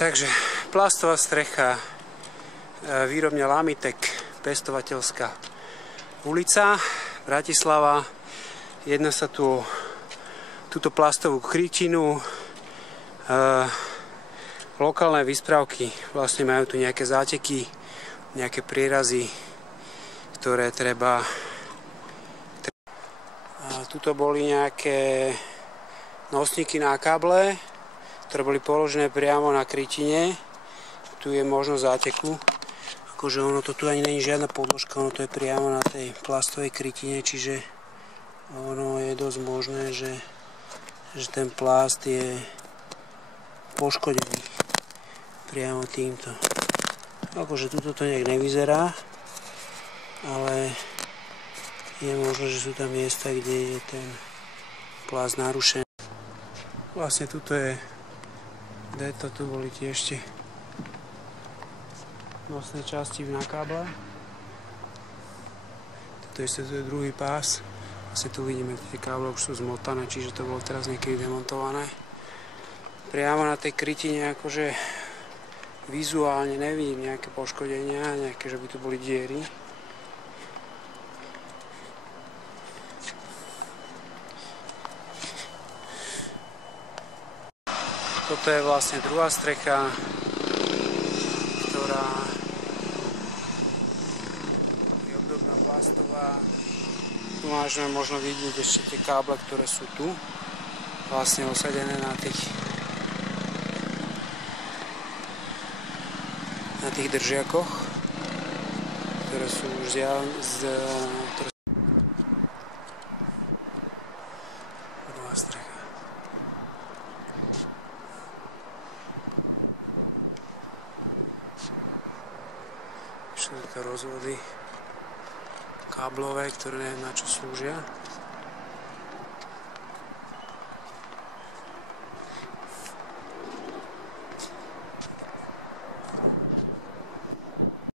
Takže plastová strecha, výrobňa Lamitek, Pestovateľská ulica, Bratislava. Jedná sa tu o túto plastovú krytinu. Lokálne výspravky vlastne majú tu nejaké záteky, nejaké prierazy, ktoré treba. Tuto boli nejaké nosníky na káble, ktoré boli položené priamo na krytine. Tu je možnosť záteku. Akože ono to tu ani není žiadna podložka, ono to je priamo na tej plastovej krytine, čiže ono je dosť možné, že ten plast je poškodený priamo týmto. Akože tuto to nejak nevyzerá, ale je možné, že sú tam miesta, kde je ten plast narušený. Vlastne tuto je deto, tu boli tiež nosné časti na káble. Toto je druhý pás. Vlastne tu vidíme, že tie káble už sú zmotané, čiže to bolo teraz niekedy demontované. Priamo na tej krytine akože vizuálne nevidím nejaké poškodenia, nejaké, že by tu boli diery. Toto je vlastne druhá strecha, ktorá je obdobná plastová. Tu môžeme možno vidieť ešte tie káble, ktoré sú tu, vlastne osadené na tých držiakoch, ktoré sú už druhá strecha. Všetky rozvody káblové, ktoré neviem na čo slúžia.